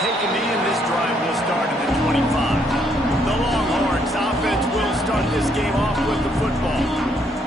take a knee, and this drive will start at the 25. The Longhorns offense will start this game off with the football.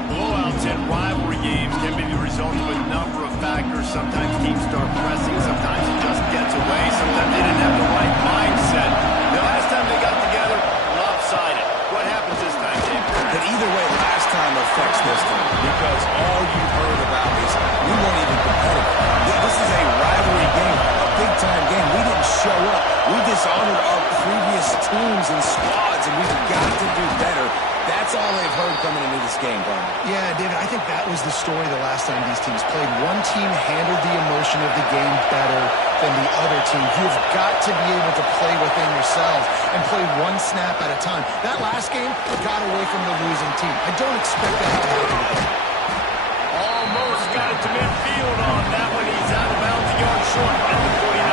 Blowouts in rivalry games can be the result of a number of factors. Sometimes teams start pressing. Sometimes it just gets away. Sometimes they didn't have the right mindset. The last time they got together, lopsided. What happens this time, Dave? But either way, last time affects this time because all you've heard about is we weren't even competitive. This is a rivalry game, a big-time game. We didn't show up. We dishonored our previous teams and squads, and we've got to do better. That's all they've heard coming into this game, Brian. Yeah, David, I think that was the story the last time these teams played. One team handled the emotion of the game better than the other team. You've got to be able to play within yourselves and play one snap at a time. That last game got away from the losing team. I don't expect that to happen again. Almost got it to midfield on that one. He's out of bounds, a yard short at the 49.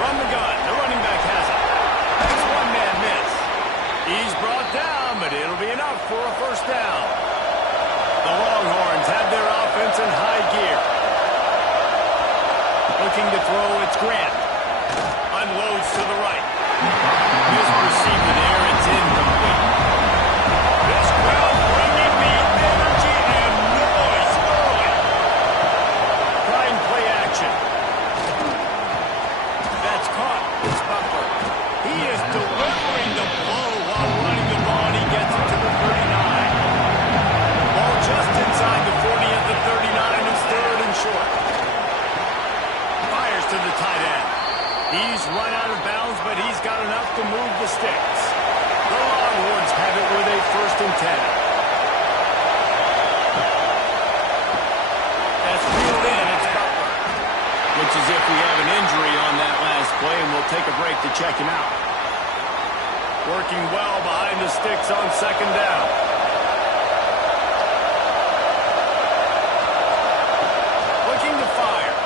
From the gun, the running back has it. That's one-man miss. He's brought down, but it'll be enough for a first down. The Longhorns have their offense in high gear. Looking to throw, it's Grant. Unloads to the right. Misperceived there, it's incomplete. This crowd bringing the energy and noise early. Trying play action. That's caught. It's Butler. He is delivering the blow while running the ball, and he gets it to the 39. Ball just inside the 40 at the 39. It's third and short. Fires to the tight end. He's run out of bounds, but he's got enough to move the sticks. The Longhorns have it with a first and 10. That's reeled in. It's Butler. Looks as if we have an injury on that last play, and we'll take a break to check him out. Working well behind the sticks on second down. Looking to fire.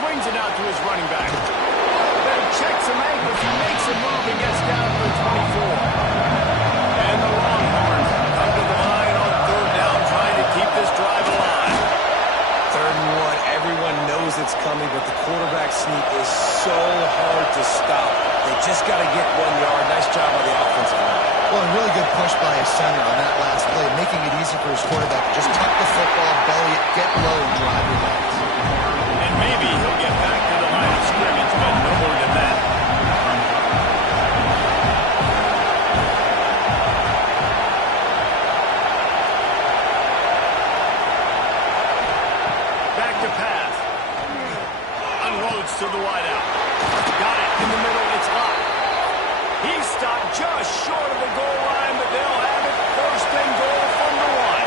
Swings it out to his running back. Then checks some ankles. He makes a move and gets down to the 24. And the Longhorns come to the line on third down, trying to keep this drive alive. Third and one, everyone knows it's coming, but the quarterback sneak is so hard to stop. They just got to get 1 yard. Nice job by the offensive line. Well, a really good push by his center on that last play, making it easy for his quarterback to just tuck the football, belly it, get low, and drive your legs. And maybe he'll get back to the line of scrimmage, but no more than that. Back to pass. Unloads to the wideout. Got it in the middle. It's locked. He's stopped just short of the goal line, but they'll have it first and goal from the one.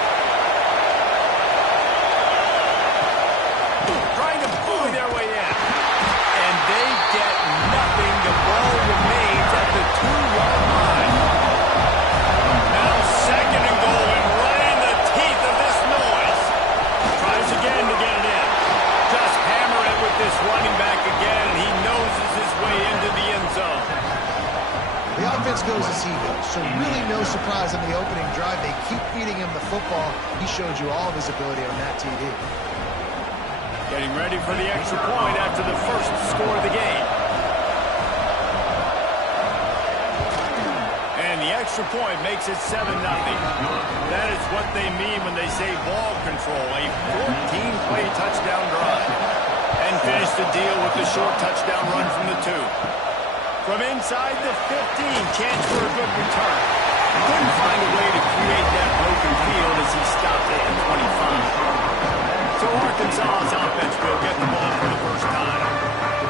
Trying to bully their way in. And they get nothing. The ball remains at the 2-yard line. Now second and goal, and right in the teeth of this noise. Tries again to get it in. Just hammer it with this running back again, and he noses his way into the end zone. The offense goes as he goes, so really no surprise on the opening drive. They keep feeding him the football. He showed you all of his ability on that TD. Getting ready for the extra point after the first score of the game. And the extra point makes it 7-0. That is what they mean when they say ball control. A 14-play touchdown drive. And finish the deal with the short touchdown run from the 2. From inside the 15, chance for a good return. Couldn't find a way to create that broken field as he stopped at the 25. So Arkansas's offense will get the ball for the first time.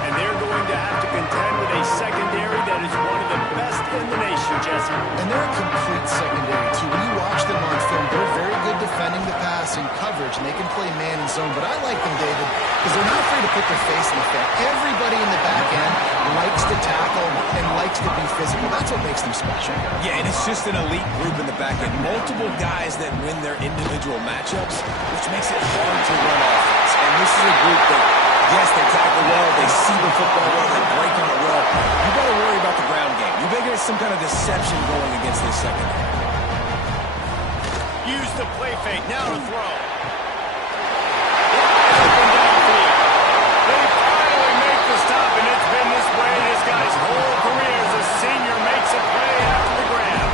And they're going to have to contend with a secondary that is one of the best in the nation, Jesse. And they're a complete secondary, too. When you watch them on film, they're very good defending the pass and coverage, and they can play man and zone. But I like them, David, because they're not afraid to put their face in the field. Everybody in the back end likes to tackle and likes to be physical. That's what makes them special. Yeah, and it's just an elite group in the back end. Multiple guys that win their individual matchups, which makes it hard to run offense. And this is a group that, yes, they tackle well, they see the football well, they break on it well. You got to worry about the ground game. You better get some kind of deception going against this secondary. Use the play fake. Now to throw. Wide open his whole career as a senior makes a play after the grab.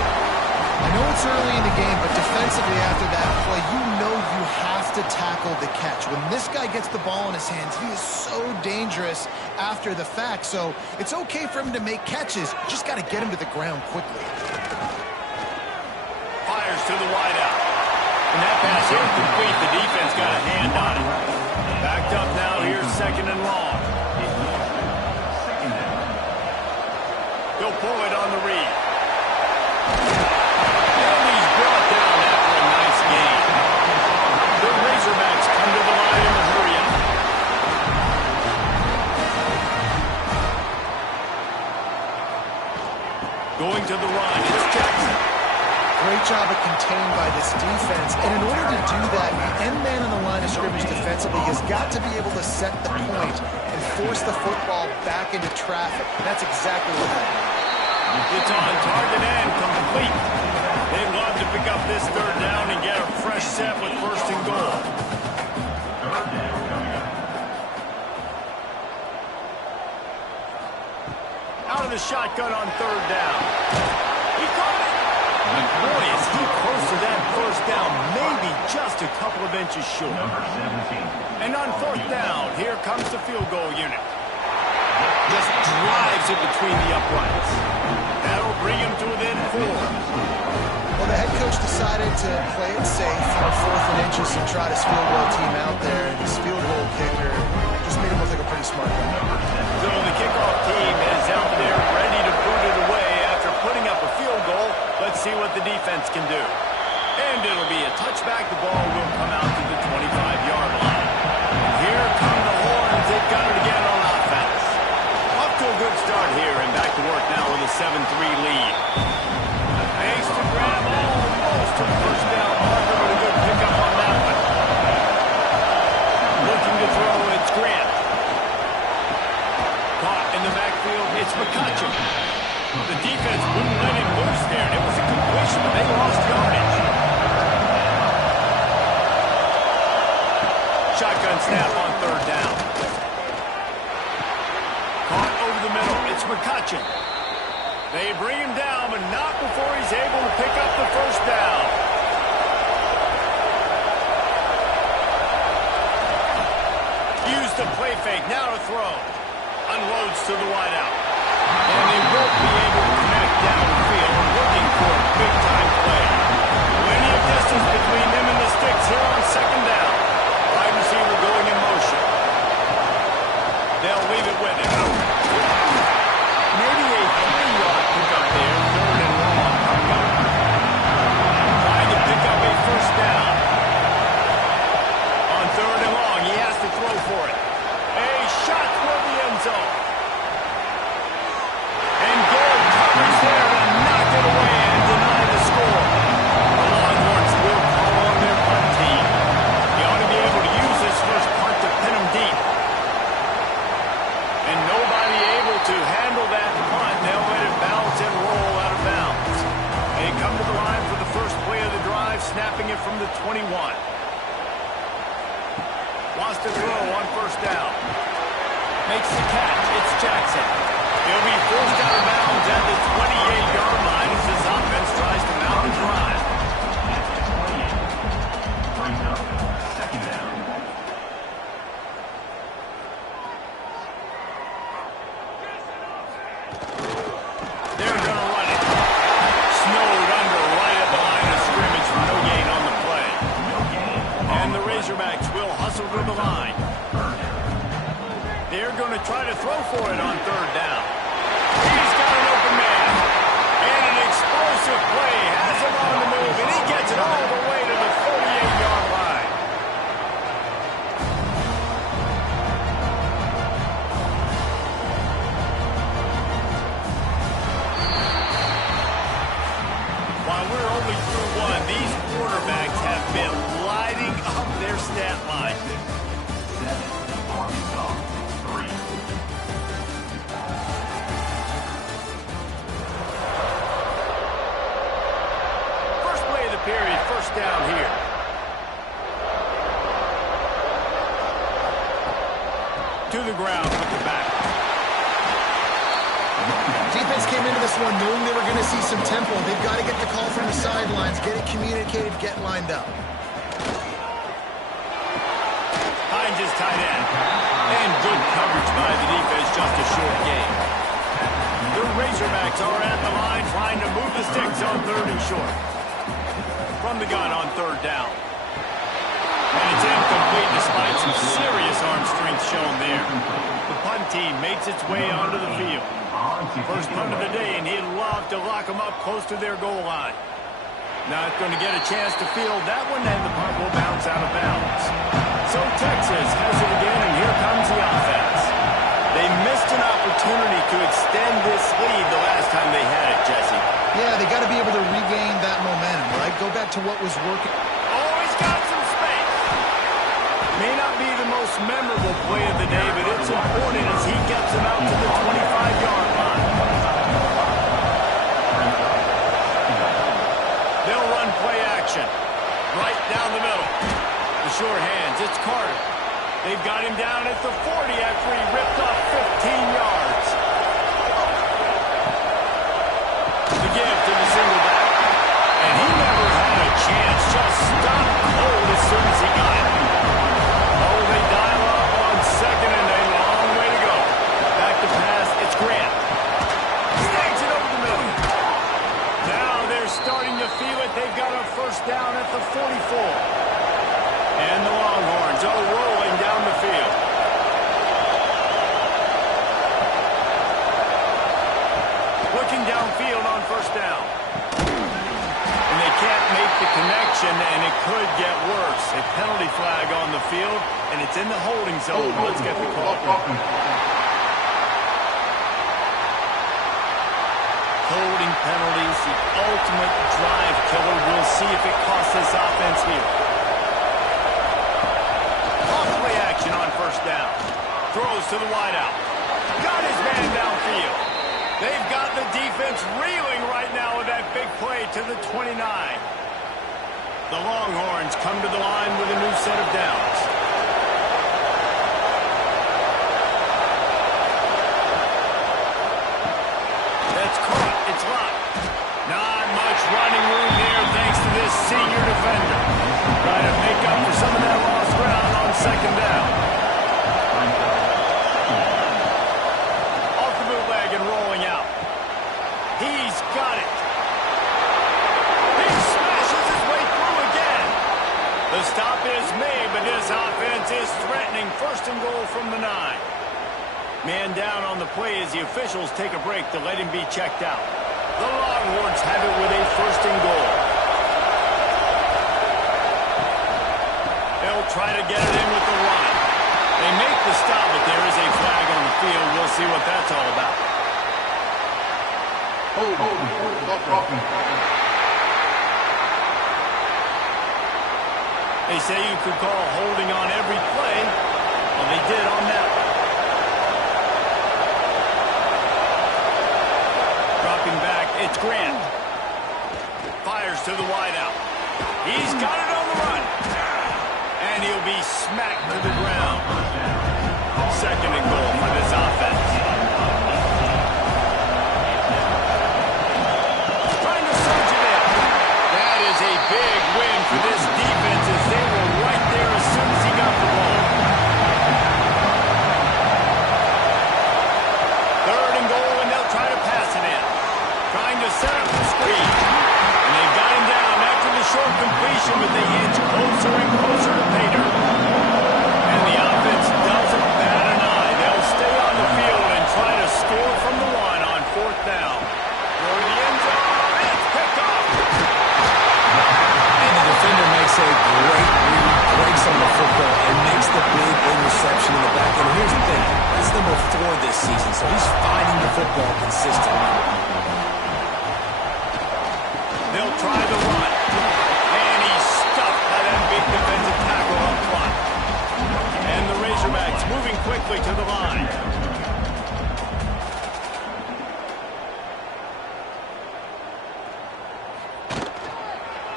I know it's early in the game, but defensively after that play, you know you have to tackle the catch. When this guy gets the ball in his hands, he is so dangerous after the fact. So it's okay for him to make catches. Just got to get him to the ground quickly. Fires to the wideout. And that pass incomplete. The defense got a hand on it. Backed up now. Here's second and long. He'll pull it on the read. And he's brought down after a nice gain. The Razorbacks come to the line in the hurry-up. Going to the run. It's Jackson. Great job of contained by this defense. And in order to do that, the end man on the line of scrimmage defensively has got to be able to set the point and force the football back into traffic. And that's exactly what happened. It's on target and complete. They'd love to pick up this third down and get a fresh set with first and goal. Out of the shotgun on third down. He caught it. And boy, is he close to that first down, maybe just a couple of inches short. And on fourth down, here comes the field goal unit. Just drives it between the uprights. That'll bring him to within 4. Well, the head coach decided to play it safe on fourth and inches and try his field goal team out there. And his field goal kicker just made him look like a pretty smart guy. So the kickoff team is out there ready to boot it away after putting up a field goal. Let's see what the defense can do. And it'll be a touchback. The ball will come out to the 25-yard line. Here come the horns. They've got it again on offense. Off to a good start here and back to work now with a 7-3 lead. Thanks to grab almost to the first down marker, but a good pickup on that one. Looking to throw, it's Grant. Caught in the backfield, it's McCutcheon. The defense wouldn't let him loose there, and it was a completion, but they lost yardage. Shotgun snap on third down. Caught over the middle, it's McCutcheon. They bring him down, but not before he's able to pick up the first down. Used the play fake, now to throw. Unloads to the wideout. And they won't be able to connect downfield, looking for a big-time play. Plenty of distance between them and the sticks here on second down. Wide receiver going in motion. They'll leave it with him. Maybe a 3-yard pickup there, third and long coming up. Trying to pick up a first down. On third and long, he has to throw for it. A shot toward the end zone. And Gold covers there to knock it away and deny the score. The Longhorns will call on their punt team. He ought to be able to use this first punt to pin him deep. And nobody able to handle that punt. They'll let it bounce and roll out of bounds. They come to the line for the first play of the drive, snapping it from the 21. Wants to throw on first down. Makes the catch. It's Jackson. He'll be forced out of bounds at the 28-yard line as this offense tries to mount a drive. Brings up second down. They're going to run it. Snowed under right at the line of scrimmage. No gain on the play. And the Razorbacks will hustle to the line. They're going to try to throw for it on third down. He's got an open man. And an explosive play. Has him on the move. And he gets it all the way to the 38-yard line. While we're only through one, these quarterbacks have been lighting up their stat line. 7, Arkansas, 3. First play of the period, first down here. To the ground with the back. defense came into this one knowing they were going to see some tempo. They've got to get the call from the sidelines, get it communicated, get lined up. Hines is tight end. And good coverage by the defense, just a short game. The Razorbacks are at the line trying to move the sticks on 3rd and short. From the gun on 3rd down. And it's incomplete despite some serious arm strength shown there. The punt team makes its way onto the field. First punt of the day, and he'd love to lock them up close to their goal line. Not going to get a chance to field that one, and the punt will bounce out of bounds. So Texas has it again, and here comes the offense. They missed an opportunity to extend this lead the last time they had it, Jesse. Yeah, they got to be able to regain that momentum, right? Go back to what was working. Oh, he's got some space. May not be the most memorable play of the day, but it's important as he gets him out to the 25-yard line. They'll run play action. Right down the middle. The short hands, it's Carter. They've got him down at the 40 after he ripped off 15 yards. The give to the single back. And he never had a chance. Just stopped cold as soon as he got it. Oh, they dial up on 2nd and a long way to go. Back to pass, it's Grant. Snags it over the middle. Now they're starting to feel it. They've got a first down at the 44. And the Longhorns are rolling down the field. Looking downfield on first down. And they can't make the connection, and it could get worse. A penalty flag on the field, and it's in the holding zone. Let's get the call. Holding penalties, the ultimate drive killer. We'll see if it costs this offense here. Play action on first down. Throws to the wideout. Got his man downfield. They've got the defense reeling right now with that big play to the 29. The Longhorns come to the line with a new set of downs. That's caught. It's locked. Not much running room here thanks to this senior defender. Trying to make up for some of that lost ground on 2nd down. Off the bootleg and rolling out. He's got it. He smashes his way through again. The stop is made, but this offense is threatening 1st and goal from the 9. Man down on the play as the officials take a break to let him be checked out. The Longhorns have it with a 1st and goal. They'll try to get it in with the run. They make the stop, but there is a flag on the field. We'll see what that's all about. They say you could call holding on every play. Well, they did on that one. Dropping back, it's Grant. Fires to the wideout. He's got it on the run. And he'll be smacked to the ground. 2nd and goal for this offense. Trying to surge it in. That is a big win for this defense as they were right there as soon as he got the ball. 3rd and goal, and they'll try to pass it in. Trying to set up the screen. And they got him down after the short completion, but they inch closer and closer to Pater. And the offense doesn't bat an eye. They'll stay on the field and try to score from the 1 on 4th down. For the end zone, it's picked off. And the defender makes a great read, breaks on the football, and makes the big interception in the back end. Here's the thing. That's number 4 this season, so he's finding the football consistently. They'll try the run. And he's stuffed by that big defensive tackle up front. And the Razorbacks moving quickly to the line.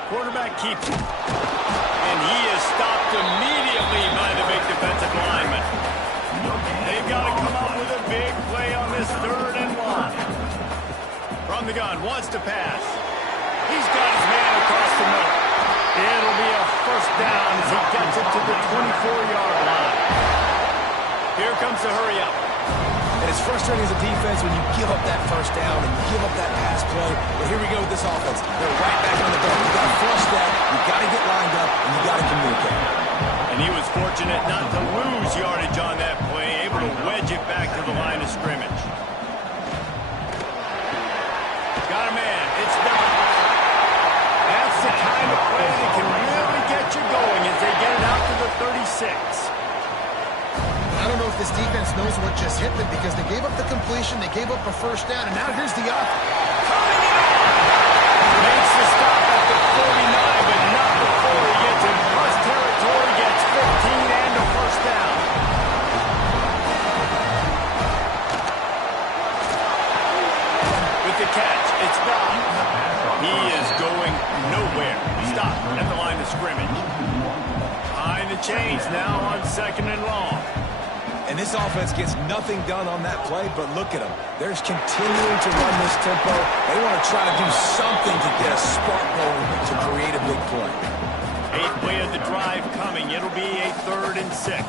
Quarterback keeps it. And he is stopped immediately by the big defensive lineman. They've got to come up with a big play on this 3rd and 1. From the gun, wants to pass. He's got his man across the middle. It'll be a first down as he gets it to the 24-yard line. Here comes the hurry-up. And it's frustrating as a defense when you give up that first down and give up that pass play. But here we go with this offense. They're right back on the ball. You got to flush that. You got to get lined up, and you got to communicate. And he was fortunate not to lose yardage on that play, able to wedge it back to the line of scrimmage. Got a man. It's done. That's the kind of play that can really get you going as they get it out to the 36. I don't know if this defense knows what just hit them because they gave up the completion, they gave up a first down, and now here's the offense. Coming in! Makes the stop at the 49, but not before he gets in plus territory, gets 15 and a first down. With the catch, it's done. He is going nowhere. Stop at the line of scrimmage. Behind the chains now on 2nd and long. And this offense gets nothing done on that play, but look at them. They're continuing to run this tempo. They want to try to do something to get a spark going to create a big play. 8th play of the drive coming. It'll be a 3rd and 6.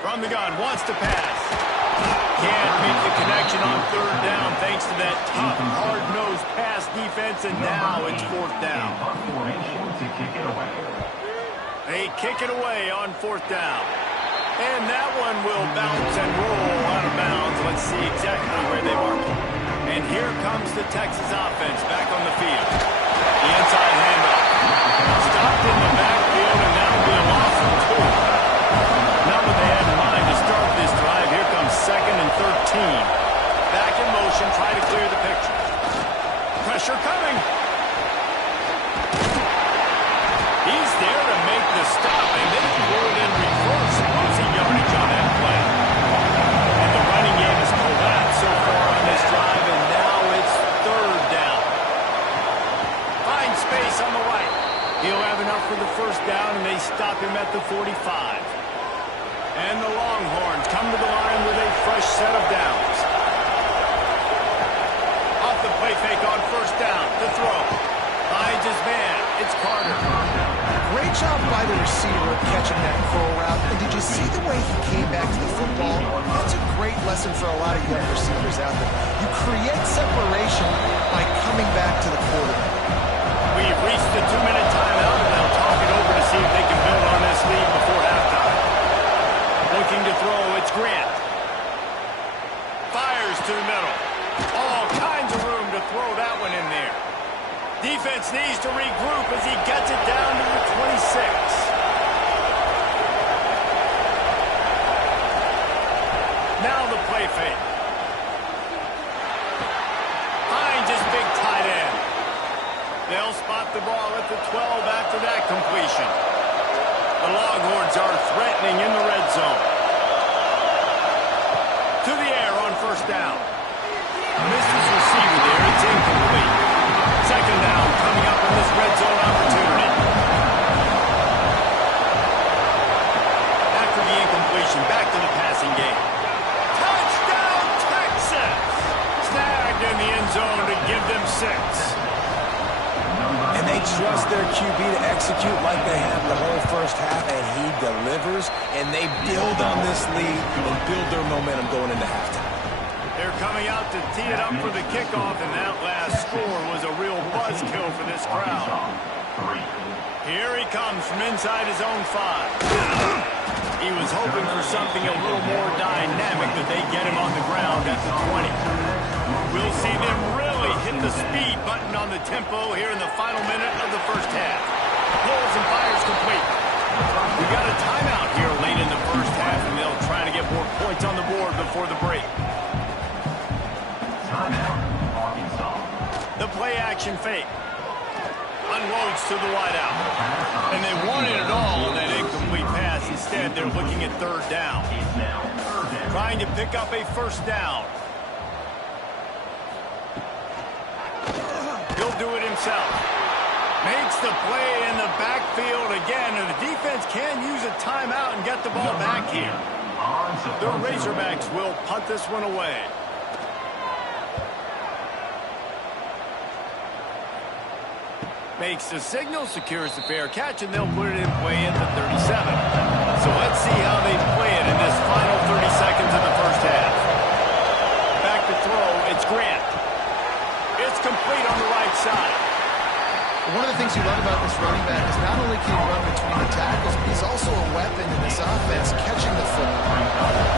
From the gun, wants to pass. Can't make the connection on 3rd down thanks to that tough, hard-nosed pass defense, and now it's 4th down. They kick it away on 4th down. And that one will bounce and roll out of bounds. Let's see exactly where they mark it. And here comes the Texas offense back on the field. The inside handoff. Stopped in the backfield, and that'll be a loss of 2. Not what they had in mind to start this drive. Here comes 2nd and 13. Back in motion, try to clear the picture. Pressure coming. He's there to make the stop, and they threw it in reverse, losing yardage on that play. And the running game has collapsed so far on this drive, and now it's 3rd down. Finds space on the right. He'll have enough for the first down, and they stop him at the 45. And the Longhorns come to the line with a fresh set of downs. Off the play fake on first down. The throw. Finds his man. It's Carter. Great job by the receiver catching that curl route. And did you see the way he came back to the football? That's a great lesson for a lot of young receivers out there. You create separation by coming back to the quarterback. We've reached the 2-minute timeout, and they'll talk it over to see if they can build on this lead before halftime. Looking to throw, it's Grant. Fires to the middle. All kinds of room to throw that one in there. Defense needs to regroup as he gets it down to the 26. Now the play fake. Finds his big tight end. They'll spot the ball at the 12 after that completion. The Longhorns are threatening in the red zone. To the air on first down. Misses receiver there. It's incomplete. 2nd down coming up in this red zone opportunity. After the incompletion, back to the passing game. Touchdown, Texas! Snagged in the end zone to give them 6. And they trust their QB to execute like they have the whole first half, and he delivers, and they build on this lead and build their momentum going into halftime. They're coming out to tee it up for the kickoff, and that last score was a real buzzkill for this crowd. Here he comes from inside his own 5. He was hoping for something a little more dynamic, but they get him on the ground at the 20. We'll see them really hit the speed button on the tempo here in the final minute of the first half. Pulls and fires complete. We got a timeout here late in the first half, and they'll try to get more points on the board before the break. The play-action fake. Unloads to the wideout. And they wanted it all on that incomplete pass. Instead, they're looking at 3rd down. Trying to pick up a first down. He'll do it himself. Makes the play in the backfield again, and the defense can use a timeout and get the ball back here. The Razorbacks will punt this one away. Makes the signal, secures the fair catch, and they'll put it in play at the 37. So let's see how they play it in this final 30 seconds of the first half. Back to throw, it's Grant. It's complete on the right side. One of the things you love about this running back is not only can he run between the tackles, but he's also a weapon in this offense, catching the football.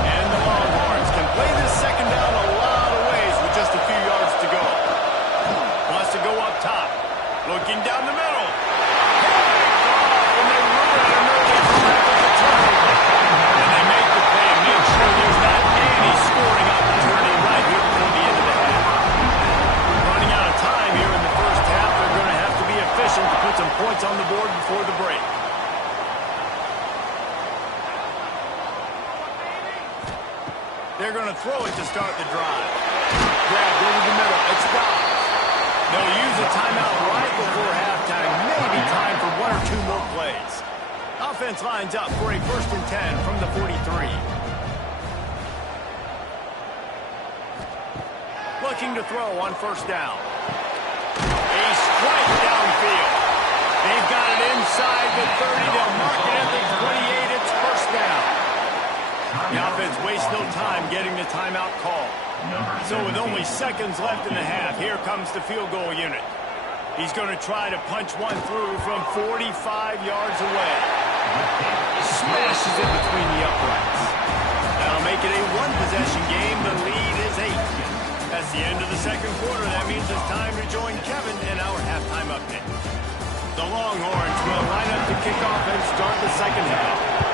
And the Longhorns can play this second down a lot of ways with just a few yards to go. Wants to go up top. Looking down the middle. And they run it and they come back with the turnover. And they make the play and make sure there's not any scoring opportunity right here before the end of the half. Running out of time here in the first half. They're going to have to be efficient to put some points on the board before the break. They're going to throw it to start the drive. Grabbed over the middle. It's Dobbs. They'll use a timeout right before halftime. Maybe time for one or two more plays. Offense lines up for a 1st and 10 from the 43. Looking to throw on first down. A strike downfield. They've got it inside the 30. They'll mark it at the 28. It's first down. The offense wastes no time getting the timeout call. So with only seconds left in the half, here comes the field goal unit. He's going to try to punch one through from 45 yards away. Smashes it between the uprights. That'll make it a one-possession game. The lead is 8. That's the end of the second quarter. That means it's time to join Kevin in our halftime update. The Longhorns will line up to kick off and start the second half.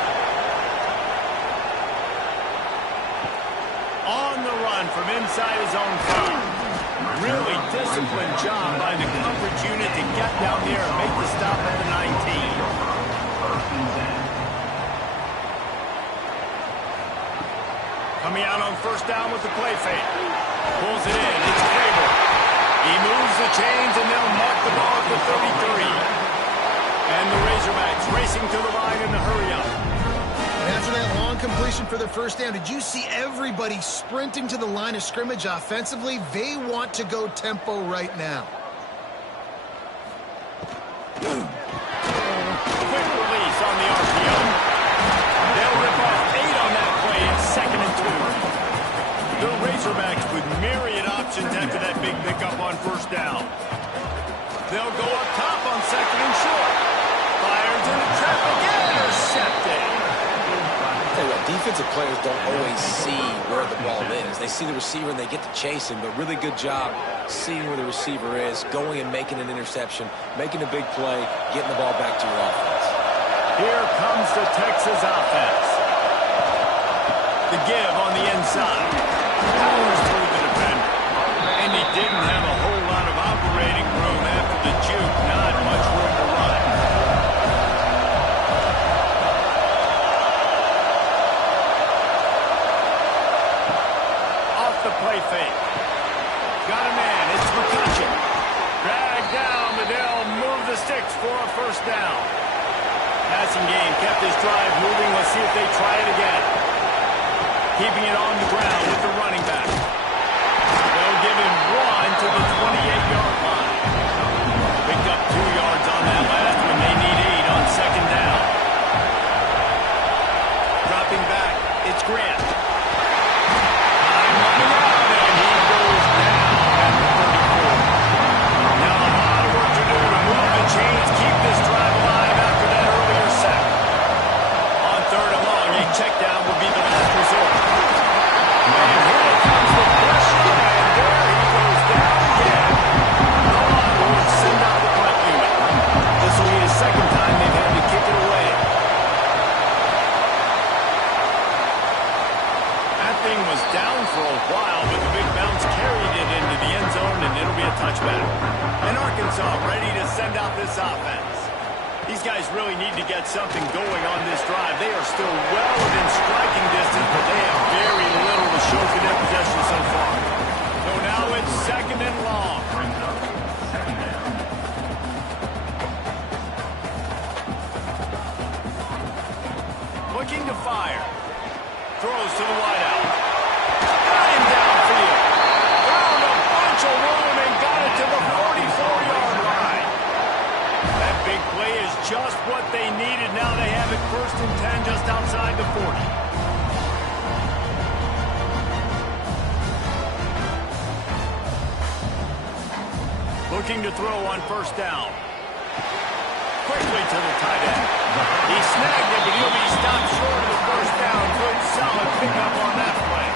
On the run from inside his own 5. Really disciplined job by the coverage unit to get down there and make the stop at the 19. Coming out on first down with the play fake. Pulls it in. It's Cable. He moves the chains and they'll mark the ball at the 33. And the Razorbacks racing to the line in the hurry-up. And after that long completion for their first down, did you see everybody sprinting to the line of scrimmage offensively? They want to go tempo right now. Quick release on the RPO. They'll rip off 8 on that play. It's 2nd and 2. The Razorbacks with myriad options after that big pickup on first down. They'll go up top on 2nd and short. Fires into traffic. Intercepted. Tell you what, defensive players don't always see where the ball is. They see the receiver and they get to chase him, but really good job seeing where the receiver is, going and making an interception, making a big play, getting the ball back to your offense. Here comes the Texas offense. The give on the inside. Powers through the defender. And he didn't have a whole lot of operating room after the juke. Not much room to run. The play fake. Got a man. It's McCutcheon. Dragged down, but they'll move the sticks for a first down. Passing game kept this drive moving. Let's see if they try it again. Keeping it on the ground with the running back. They'll give him 1 to the 28-yard line. Picked up 2 yards on that last one. They need 8 on second down. Dropping back. It's Grant. Chains keep this drive alive after that earlier sack. On 3rd and long, a check down will be the last resort. And here comes the pressure, and there he goes down again. The Longhorns send out the punt unit. This will be the second time they've had to kick it away. That thing was down for a while, but the big bounce carried it into the end zone, and it'll be a touchback. And Arkansas ready to send out this offense. These guys really need to get something going on this drive. They are still well within striking distance, but they have very little to show for their possession so far. So now it's 2nd and long. Looking to fire. Throw Looking to throw on first down. Quickly to the tight end. He snagged it, but he'll be stopped short of the first down. Good, solid pickup on that play.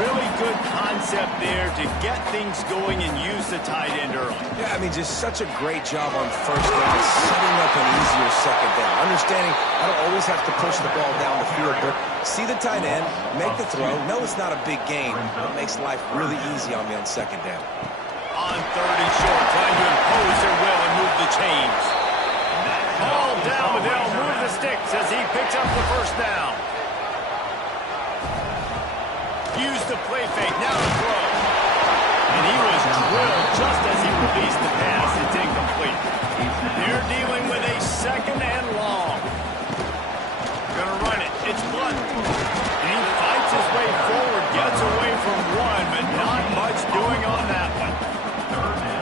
Really good concept there to get things going and use the tight end early. Yeah, I mean, just such a great job on first down, setting up an easier second down. Understanding I don't always have to push the ball down the field, but see the tight end, make the throw. No, it's not a big gain, but it makes life really easy on me on second down. On third and short, trying to impose their will and move the chains. Ball down, but they'll move the sticks as he picks up the first down. Use the play fake, now the throw. And he was drilled just as he released the pass. It's incomplete. They're dealing with a second and long. Gonna run it. It's Blunt. And he fights his way forward, gets away from one, but not much doing on that one.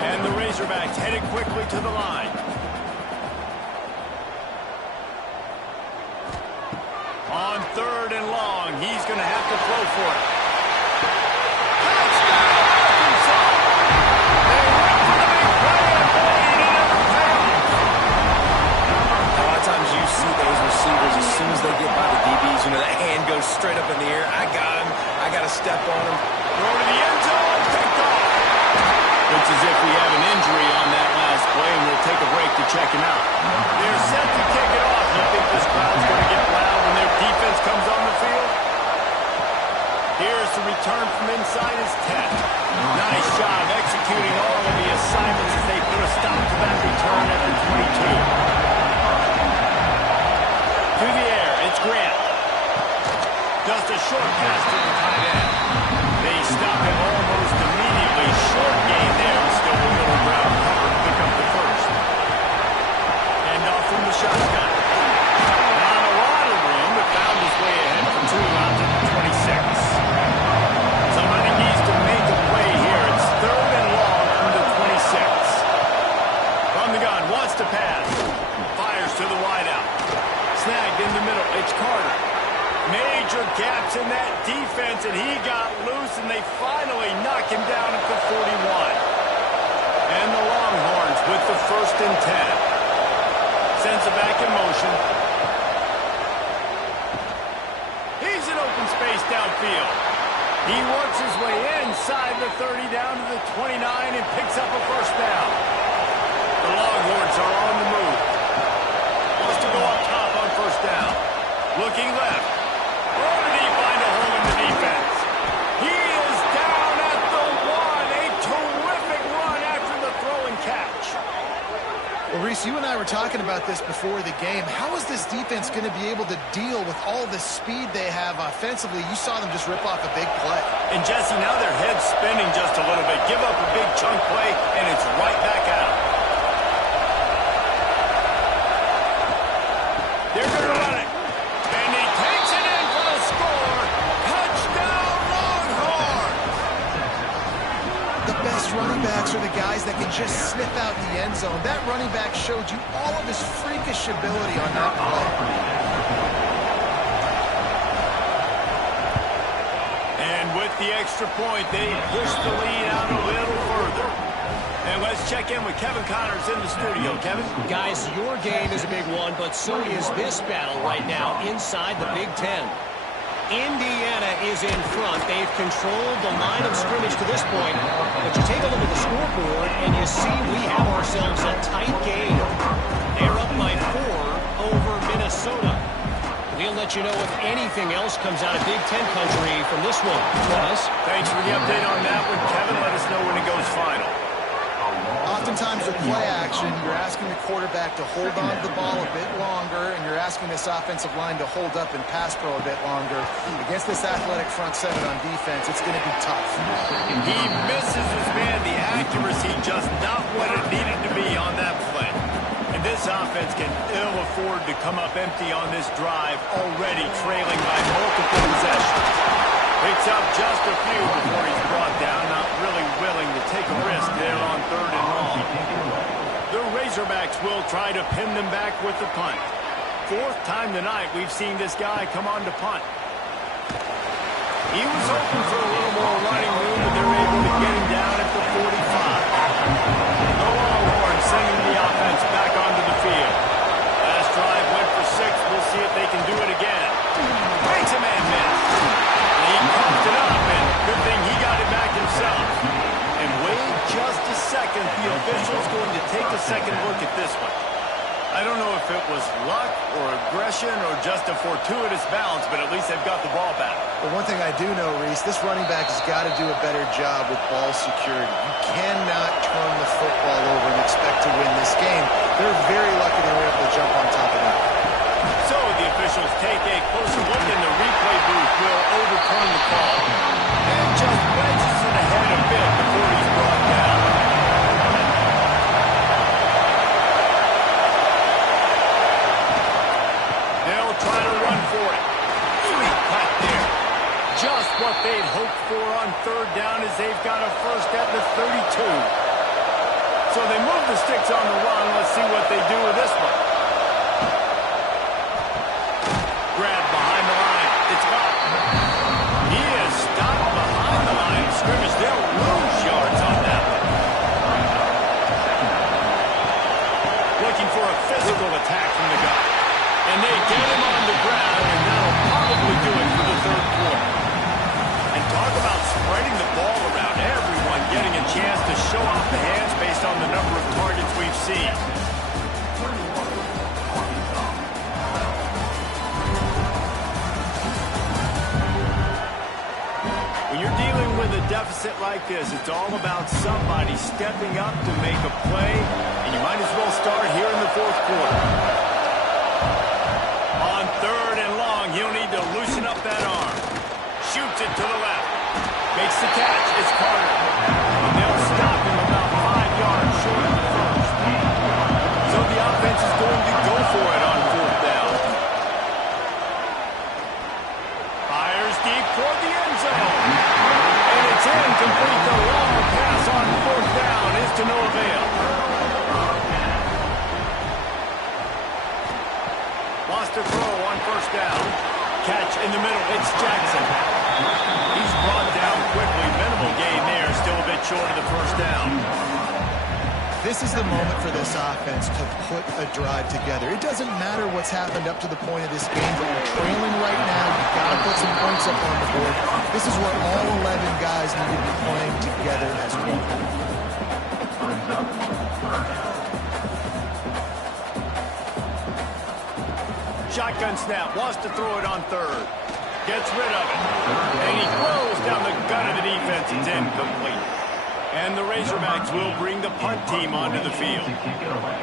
And the Razorbacks headed quickly to the line. On third and long, he's going to have to throw for it. Touchdown, Arkansas! They went for the big play, and it never failed. A lot of times you see those receivers, as soon as they get by the DBs, you know, the hand goes straight up in the air. I got him. I got to step on him. Throw to the end zone, picked off. Looks as if we have an injury on that last play, and we'll take a break to check him out. They're set to kick it off. You think this crowd's going to get loud when their defense comes on the field? Here's the return from inside his 10. Nice job executing all of the assignments as they put a stop to that return at the 22. To the air, it's Grant. Just a short pass to the tight end. They stop him almost immediately. Short gain there. Still a little ground cover to pick up the first. And off from the shotgun. Not a lot of room, but found his way ahead for two out to the 26. Somebody needs to make a play here. It's third and long from the 26. From the gun, wants to pass. Fires to the wideout. Snagged in the middle. It's Carter. Major gaps in that defense, and he got loose, and they finally knock him down at the 41. And the Longhorns with the first and 10. Sends it back in motion. He's in open space downfield. He works his way inside the 30 down to the 29 and picks up a first down. The Longhorns are on the move. Wants to go up top on first down. Looking left. Or did he find a hole in the defense? He is down at the 1. A terrific run after the throw and catch. Well, Reese, you and I were talking about this before the game. How is this defense going to be able to deal with all the speed they have offensively? You saw them just rip off a big play. And, Jesse, now their head's spinning just a little bit. Give up a big chunk play, and it's right back out. They're going to run it. And he takes it in for the score. Touchdown, Longhorns! The best running backs are the guys that can just sniff out the end zone. That running back showed you all of his freakish ability on that play. And with the extra point, they push the lead out a little further. And let's check in with Kevin Connors in the studio. Kevin? Guys, your game is a big one, but so is this battle right now inside the Big Ten. Indiana is in front. They've controlled the line of scrimmage to this point. But you take a look at the scoreboard, and you see we have ourselves a tight game. They're up by 4 over Minnesota. We'll let you know if anything else comes out of Big Ten country from this one. Plus, thanks for the update on that one, Kevin. Let us know when it goes final. Oftentimes with play action, you're asking the quarterback to hold on to the ball a bit longer, and you're asking this offensive line to hold up and pass pro a bit longer. Against this athletic front seven on defense, it's going to be tough. He misses his man. The accuracy just not what it needed to be on that play. And this offense can ill afford to come up empty on this drive, already trailing by multiple possessions. Picks up just a few before he's brought down, not really willing to take a risk there on third and long. The Razorbacks will try to pin them back with the punt. Fourth time tonight we've seen this guy come on to punt. He was hoping for a little more running room, but they're able to get him down at the 45. take a second look at this one. I don't know if it was luck or aggression or just a fortuitous bounce, but at least they've got the ball back. But one thing I do know, Reese, this running back has got to do a better job with ball security. You cannot turn the football over and expect to win this game. They're very lucky they were able to jump on top of that. So the officials take a closer look, and the replay booth will overturn the call. And just wedges it ahead a bit before he's brought down. They'll try to run for it. Sweet cut there. Just what they'd hoped for on third down as they've got a first at the 32. So they move the sticks on the run. Let's see what they do with this one. Grab behind the line. It's up. He is stopped behind the line of scrimmage. They'll lose yards on that one. Looking for a physical attack from the guy. And they get him on the ground, and that'll probably do it for the third quarter. And talk about spreading the ball around. Everyone getting a chance to show off the hands based on the number of targets we've seen. When you're dealing with a deficit like this, it's all about somebody stepping up to make a play, and you might as well start here in the fourth quarter. On third and long, he'll need to loosen up that arm. Shoots it to the left. Makes the catch. It's Carter. And they'll stop him about 5 yards short of the first. So the offense is going to go for it on fourth down. Fires deep toward the end zone. And it's incomplete. The long pass on fourth down is to no avail. Lost a throw on first down. Catch in the middle. It's Jackson. He's brought down quickly. Minimal gain there. Still a bit short of the first down. This is the moment for this offense to put a drive together. It doesn't matter what's happened up to the point of this game, but you're trailing right now. You've got to put some points up on the board. This is where all 11 guys need to be playing together as one. Shotgun snap. Wants to throw it on third. Gets rid of it. And he throws down the gun of the defense. It's incomplete. And the Razorbacks will bring the punt team onto the field.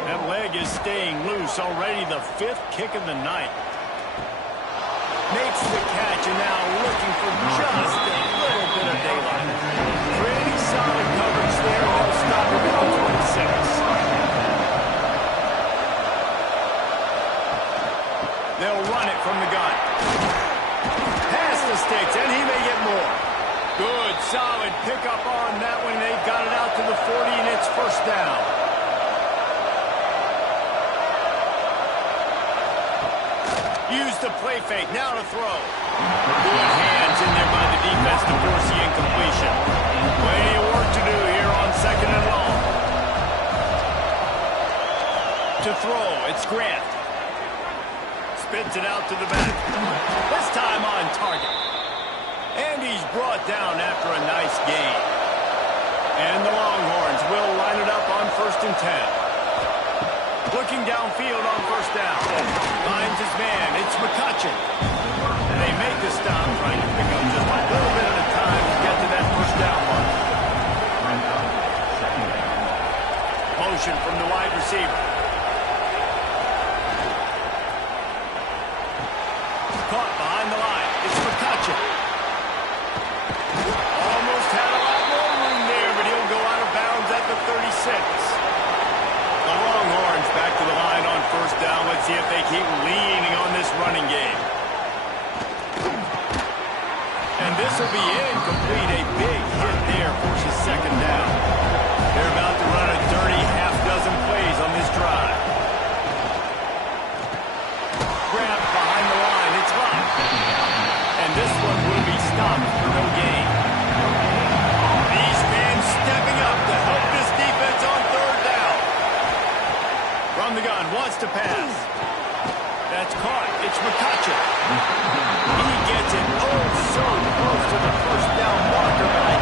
That leg is staying loose. Already the 5th kick of the night. Makes the catch, and now looking for just a little bit of daylight. Pretty solid coverage there. They'll stop him at 26. They'll run it from the gun. Pass the sticks, and he may get more. Good, solid pickup on that one. They've got it out to the 40, and it's first down. Use the play fake. Now to throw. Good hands in there by the defense to force the incompletion. Plenty of work to do here on second and long. To throw, it's Grant. Spins it out to the back. This time on target. And he's brought down after a nice gain. And the Longhorns will line it up on first and 10. Looking downfield on first down. Finds his man. It's McCutcheon. They make the stop, trying to pick up just a little bit at a time to get to that first down mark. Motion from the wide receiver. Caught behind the line. It's McCutcheon. Almost had a lot more room there, but he'll go out of bounds at the 36. The Longhorns back to the line on first down. Let's see if they keep leaning on this running game. And this will be incomplete. A big hit there forces second down. They're about to run a dirty half-dozen plays on this drive. Grab behind the line. It's locked. And this one will be stopped for no gain. These fans stepping up to help this defense on third down. From the gun, wants to pass. That's caught. It's McCutcheon. He gets it oh so close to the first down marker, but I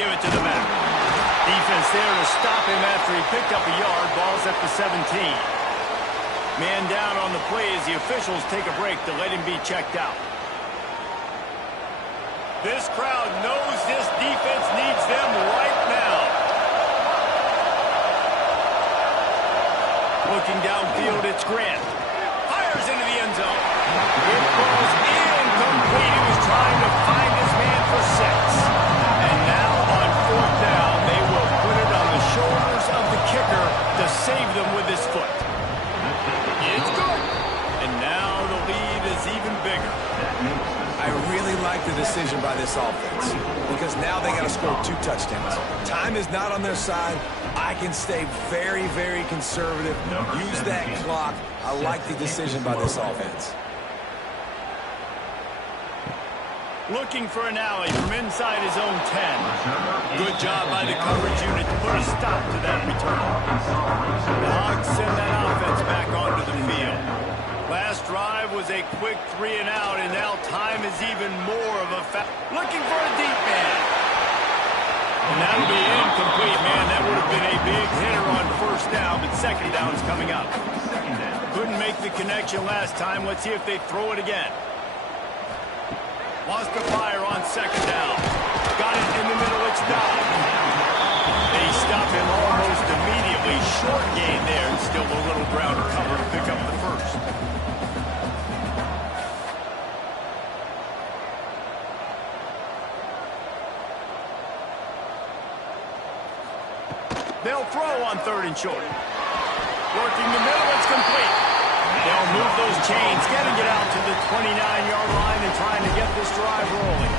give it to the back. Defense there to stop him after he picked up a yard. Ball's at the 17. Man down on the play as the officials take a break to let him be checked out. This crowd knows this defense needs them right now. Looking downfield, it's Grant. Fires into the end zone. It goes incomplete. He was trying to find his man for 6. And now on 4th down, they will put it on the shoulders of the kicker to save them with his foot. It's good. And now the lead is even bigger. I really like the decision by this offense because now they got to score 2 touchdowns. Time is not on their side. I can stay very, very conservative. Use that clock. I like the decision by this offense. Looking for an alley from inside his own 10. Good job by the coverage unit to put a stop to that return. The Hogs send that offense back onto the field. Last drive was a quick 3 and out, and now time is even more of a looking for a deep man. And that'll be incomplete, man. That would have been a big hitter on 1st down, but 2nd down's coming up. Couldn't make the connection last time. Let's see if they throw it again. Lost the fire on 2nd down. Got it in the middle, it's down. They stop him almost immediately. Short gain there, and still a little ground to cover to pick up the 1st. They'll throw on 3rd and short. Working the middle, it's complete. They'll move those chains, getting it out to the 29-yard line and trying to get this drive rolling.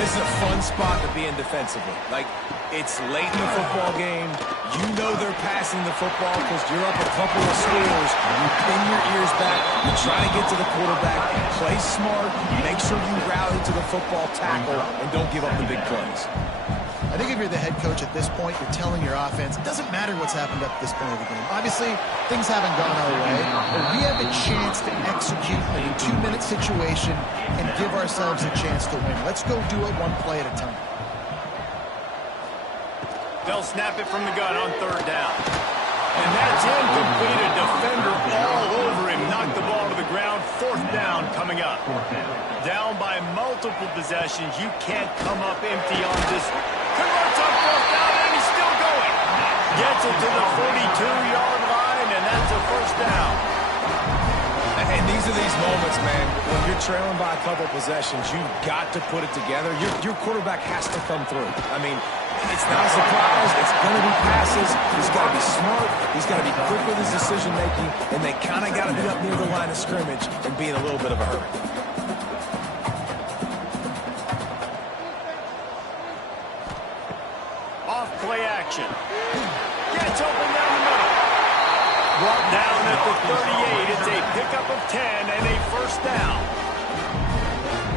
This is a fun spot to be in defensively. Like, it's late in the football game. You know they're passing the football because you're up a couple of scores. You pin your ears back. You try to get to the quarterback. Play smart. Make sure you rally to the football tackle and don't give up the big plays. I think if you're the head coach at this point, you're telling your offense, it doesn't matter what's happened up to this point of the game. Obviously, things haven't gone our way, but we have a chance to execute in a 2-minute situation and give ourselves a chance to win. Let's go do it 1 play at a time. They'll snap it from the gun on 3rd down. And that's incomplete. A defender all over him. Knocked the ball to the ground. 4th down coming up. Down by multiple possessions. You can't come up empty on this. Converts on 4th down, and he's still going. Gets it to the 42-yard line, and that's a 1st down. And these are these moments, man, when you're trailing by a couple possessions, you've got to put it together. Your quarterback has to come through. I mean, it's not a surprise. It's going to be passes. He's got to be smart. He's got to be quick with his decision-making, and they kind of got to be up near the line of scrimmage and be in a little bit of a hurry. Off-play action. Gets open down the middle. Brought down at the 38. It's a pickup of 10 and a 1st down.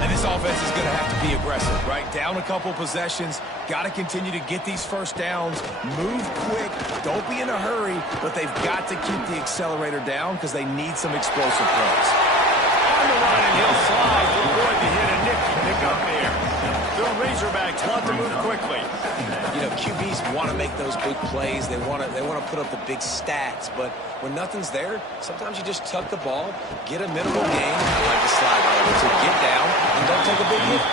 And this offense is going to have to be aggressive, right? Down a couple possessions. Got to continue to get these 1st downs. Move quick. Don't be in a hurry, but they've got to keep the accelerator down because they need some explosive plays. On the run, and he'll slide to avoid the hit. A nifty pickup there. The Razorbacks want to move quickly. You know, QBs want to make those big plays. They want to put up the big stats. But when nothing's there, sometimes you just tuck the ball, get a minimal gain. I like the slide, by the way, so get down and don't take a big hit.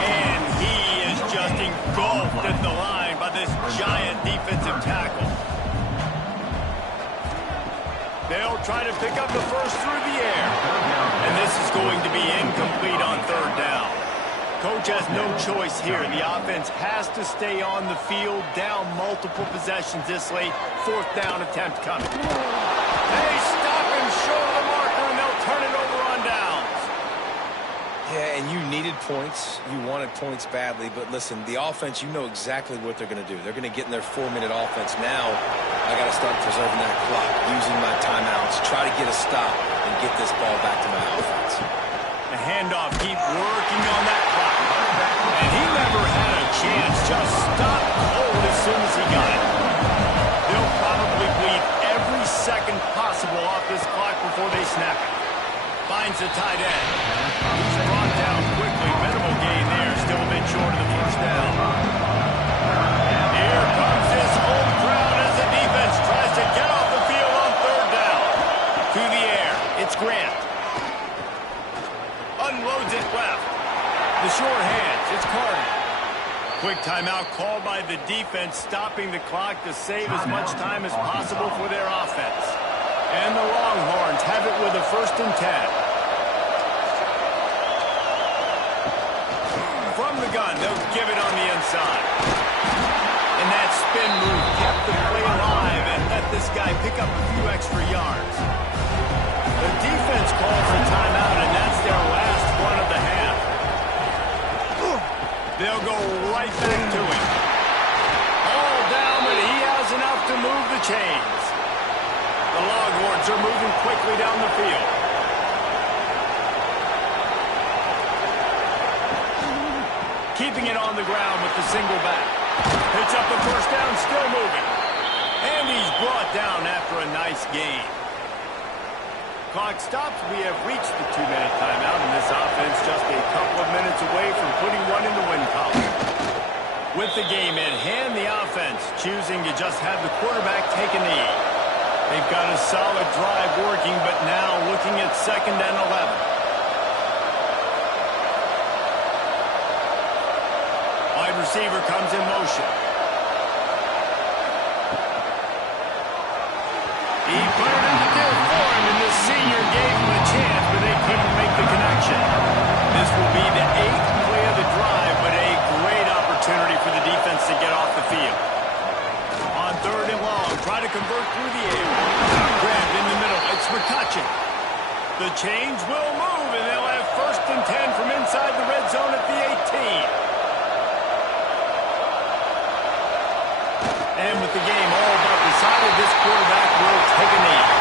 And he is just engulfed at the line by this giant defensive tackle. They'll try to pick up the 1st through the air. And this is going to be incomplete on 3rd down. Coach has no choice here. The offense has to stay on the field, down multiple possessions this late. 4th down attempt coming. They stop him short of the marker, and they'll turn it over on downs. Yeah, and you needed points. You wanted points badly. But listen, the offense, you know exactly what they're going to do. They're going to get in their 4-minute offense. Now, I got to start preserving that clock, using my timeouts, try to get a stop, and get this ball back to my offense. The handoff, keep working on that clock. And he never had a chance, just stopped cold as soon as he got it. They'll probably bleed every second possible off this clock before they snap it. Finds the tight end. He's brought down quickly. Minimal gain there, still a bit short of the 1st down. unloads it left. The short hands, it's Carter. Quick timeout called by the defense, stopping the clock to save as much time as possible for their offense. And the Longhorns have it with a 1st and 10. From the gun, they'll give it on the inside. And that spin move kept the play alive and let this guy pick up a few extra yards. The defense calls a timeout, and that's their last one of the half. They'll go right back to him. All down, but he has enough to move the chains. The Longhorns are moving quickly down the field. Keeping it on the ground with the single back. Picks up the 1st down, still moving. And he's brought down after a nice gain. Clock stops. We have reached the 2-minute timeout, and this offense just a couple of minutes away from putting one in the win column. With the game in hand, the offense choosing to just have the quarterback take a knee. They've got a solid drive working, but now looking at 2nd and 11. Wide receiver comes in motion. He put it out there for him, and the senior gave him a chance, but they couldn't make the connection. This will be the 8th play of the drive, but a great opportunity for the defense to get off the field. On 3rd and long, try to convert through the air. Grabbed in the middle, it's McCutcheon. The change will move, and they'll have 1st and 10 from inside the red zone at the 18. And with the game all but decided, this quarterback will take a knee.